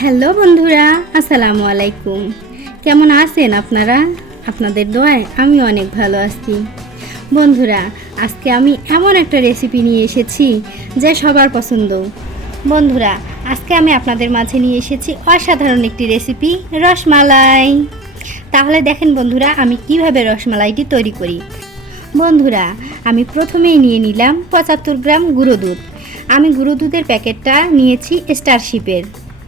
Hello বন্ধুরা, আসসালামু আলাইকুম। কেমন আছেন আপনারা? আপনাদের দোয়ায় আমি অনেক ভালো আছি। বন্ধুরা, আজকে আমি এমন একটা রেসিপি নিয়ে এসেছি যা সবার পছন্দ। বন্ধুরা, আজকে আমি আপনাদের মাঝে নিয়ে এসেছি অসাধারণ একটি রেসিপি, রসমালাই। তাহলে দেখেন বন্ধুরা, আমি কিভাবে রসমালাইটি তৈরি করি। বন্ধুরা, আমি প্রথমেই নিয়ে নিলাম 75 গ্রাম গুঁড়ো দুধ। আমি গুঁড়ো দুধের প্যাকেটটা নিয়েছি স্টারশিপের।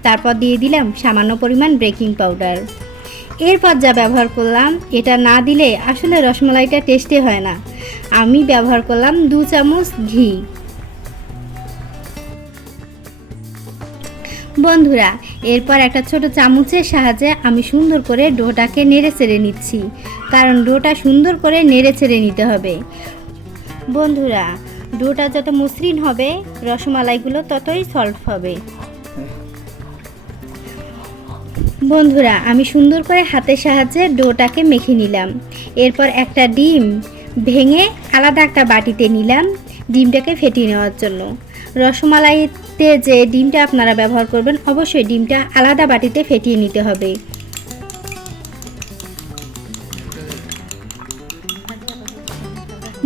তারপর দিয়ে দিলাম সামান্য পরিমাণ বেকিং পাউডার। এরপর যা ব্যবহার করলাম, এটা না দিলে আসলে রসমালাইটা টেস্টি হয় না। আমি ব্যবহার করলাম 2 চামচ ঘি। বন্ধুরা, এরপর একটা ছোট চামচের সাহায্যে আমি সুন্দর করে ডোটাকে নেড়ে চেড়ে নিচ্ছি, কারণ ডোটা সুন্দর করে নেড়ে চেড়ে নিতে হবে। বন্ধুরা, ডোটা যত মসৃণ হবে রসমালাইগুলো ততই সফট হবে। বন্ধুরা, আমি সুন্দর করে হাতের সাহায্যে ডোটাকে মেখে নিলাম। এরপর একটা ডিম ভেঙে আলাদা একটা বাটিতে নিলাম ডিমটাকে ফেটিয়ে নেওয়ার জন্য। রসমালাইতে যে ডিমটা আপনারা ব্যবহার করবেন, অবশ্যই ডিমটা আলাদা বাটিতে ফেটিয়ে নিতে হবে।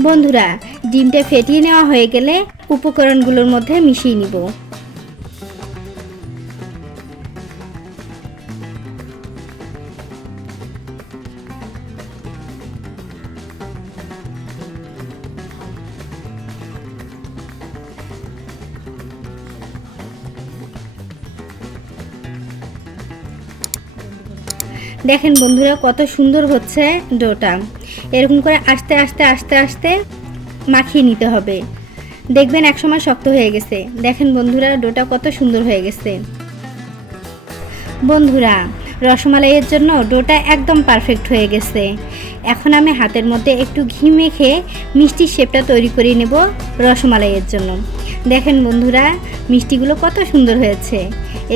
বন্ধুরা, ডিমটা ফেটিয়ে নেওয়া হয়ে গেলে উপকরণগুলোর মধ্যে মিশিয়ে নিব। দেখেন বন্ধুরা, কত সুন্দর হচ্ছে ডোটা। এরকম করে আস্তে আস্তে আস্তে আস্তে মাখিয়ে নিতে হবে। দেখবেন একসময় শক্ত হয়ে গেছে। দেখেন বন্ধুরা, ডোটা কত সুন্দর হয়ে গেছে। বন্ধুরা, রসমালাইয়ের জন্য ডোটা একদম পারফেক্ট হয়ে গেছে। এখন আমি হাতের মধ্যে একটু ঘি মেখে মিষ্টির শেপটা তৈরি করে নেব রসমালাইয়ের জন্য। দেখেন বন্ধুরা, মিষ্টিগুলো কত সুন্দর হয়েছে।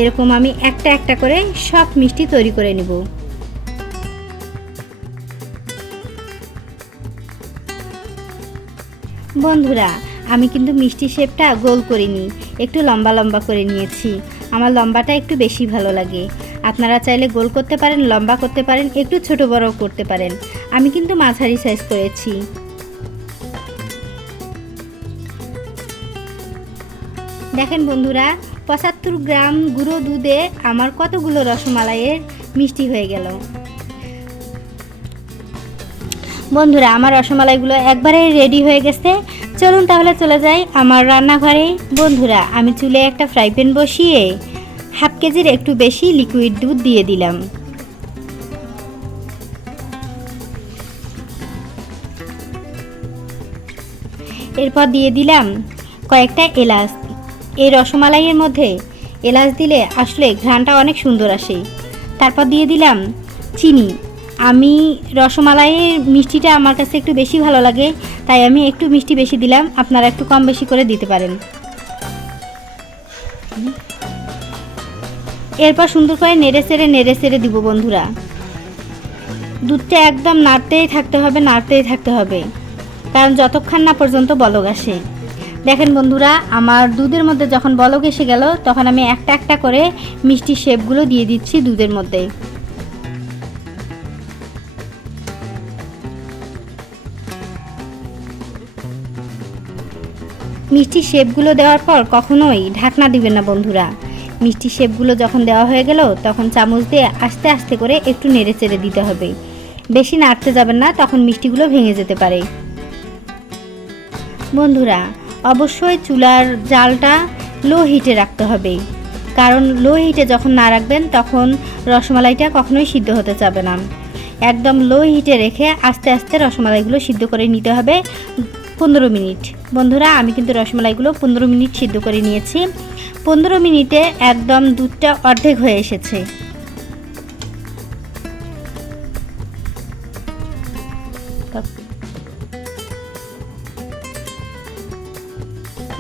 এরকম আমি একটা একটা করে সব মিষ্টি তৈরি করে নেব। বন্ধুরা, আমি কিন্তু মিষ্টি শেপটা গোল করিনি, একটু লম্বা লম্বা করে নিয়েছি। আমার লম্বাটা একটু বেশি ভালো লাগে। আপনারা চাইলে গোল করতে পারেন, লম্বা করতে পারেন, একটু ছোট বড় করতে পারেন। আমি কিন্তু মাঝারি সাইজ করেছি। দেখেন বন্ধুরা, 75 গ্রাম গুঁড়ো দুধে আমার কতগুলো রসমালাইয়ের মিষ্টি হয়ে গেল। বন্ধুরা, আমার রসমালাইগুলো একবারে রেডি হয়ে গেছে। চলুন তাহলে চলে যাই আমার রান্নাঘরে। বন্ধুরা, আমি চুলে একটা ফ্রাই প্যান বসিয়ে হাফ কেজির একটু বেশি লিকুইড দুধ দিয়ে দিলাম। এরপর দিয়ে দিলাম কয়েকটা এলাচ। এই রসমালাইয়ের মধ্যে এলাচ দিলে আসলে ঘ্রাণটা অনেক সুন্দর আসে। তারপর দিয়ে দিলাম চিনি। আমি রসমালাইয়ের মিষ্টিটা আমার কাছে একটু বেশি ভালো লাগে, তাই আমি একটু মিষ্টি বেশি দিলাম। আপনারা একটু কম বেশি করে দিতে পারেন। এরপর সুন্দর করে নেড়ে চেড়ে দিব। বন্ধুরা, দুধটা একদম নাড়তেই থাকতে হবে, কারণ যতক্ষণ না পর্যন্ত বলক আসে। দেখেন বন্ধুরা, আমার দুধের মধ্যে যখন বলক এসে গেল, তখন আমি একটা একটা করে মিষ্টির শেপগুলো দিয়ে দিচ্ছি দুধের মধ্যে। মিষ্টি শেপগুলো দেওয়ার পর কখনোই ঢাকনা দিবেন না বন্ধুরা। মিষ্টি শেপগুলো যখন দেওয়া হয়ে গেল, তখন চামচ দিয়ে আস্তে আস্তে করে একটু নেড়ে চেড়ে দিতে হবে। বেশি নাড়তে যাবেন না, তখন মিষ্টিগুলো ভেঙে যেতে পারে। বন্ধুরা, অবশ্যই চুলার জালটা লো হিটে রাখতে হবে, কারণ লো হিটে যখন না রাখবেন তখন রসমালাইটা কখনোই সিদ্ধ হতে যাবে না। একদম লো হিটে রেখে আস্তে আস্তে রসমালাইগুলো সিদ্ধ করে নিতে হবে 15 মিনিট। বন্ধুরা, আমি কিন্তু রসমালাইগুলো 15 মিনিট সিদ্ধ করে নিয়েছি। 15 মিনিটে একদম দুধটা অর্ধেক হয়ে এসেছে।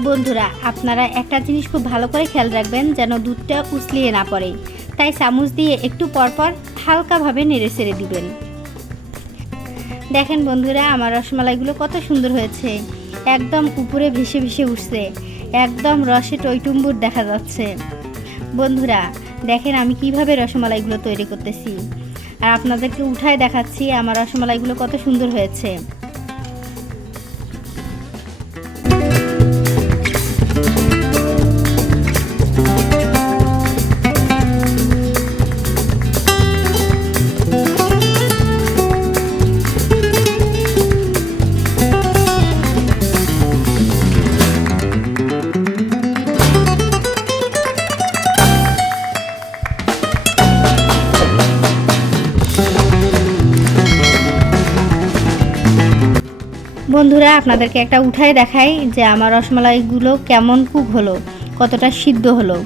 বন্ধুরা, আপনারা একটা জিনিস খুব ভালো করে খেয়াল রাখবেন যেন দুধটা উছলিয়ে না পড়ে, তাই চামচ দিয়ে একটু পরপর হালকাভাবে নেড়ে ছেড়ে দিবেন। দেখেন বন্ধুরা, আমার রসমালাইগুলো কত সুন্দর হয়েছে, একদম উপরে ভেসে ভেসে উঠছে, একদম রসে টইটুম্বুর দেখা যাচ্ছে। বন্ধুরা দেখেন আমি কিভাবে রসমালাইগুলো তৈরি করতেছি, আর আপনাদেরকে উঠায় দেখাচ্ছি আমার রসমালাইগুলো কত সুন্দর হয়েছে। বন্ধুরা আপনাদেরকে একটা উঠায় দেখাই যে আমার রসমালাইগুলো কেমন কুক হলো, কতটা সিদ্ধ হলো।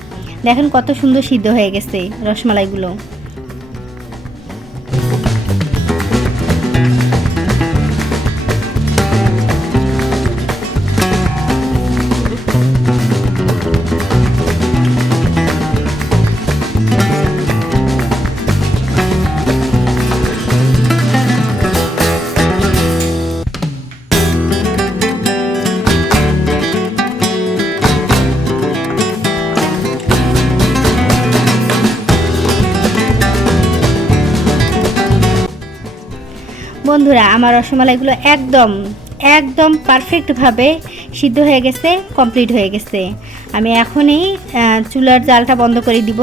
দেখেন কত সুন্দর সিদ্ধ হয়ে গেছে রসমালাইগুলো। বন্ধুরা আমার রসমালাইগুলো একদম একদম পারফেক্টভাবে সিদ্ধ হয়ে গেছে, কমপ্লিট হয়ে গেছে। আমি এখনই চুলার জালটা বন্ধ করে দিব।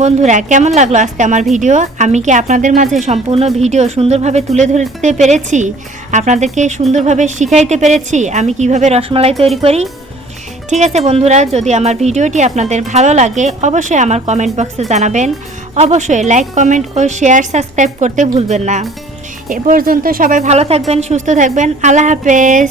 বন্ধুরা কেমন লাগলো আজকে আমার ভিডিও? আমি কি আপনাদের মাঝে সম্পূর্ণ ভিডিও সুন্দরভাবে তুলে ধরতে পেরেছি? আপনাদেরকে সুন্দরভাবে শিখাইতে পেরেছি আমি কিভাবে রসমালাই তৈরি করি? ঠিক আছে বন্ধুরা, যদি আমার ভিডিওটি আপনাদের ভালো লাগে অবশ্যই আমার কমেন্ট বক্সে জানাবেন। অবশ্যই লাইক, কমেন্ট ও শেয়ার, সাবস্ক্রাইব করতে ভুলবেন না। এ পর্যন্ত সবাই ভালো থাকবেন, সুস্থ থাকবেন। আল্লাহ হাফেজ।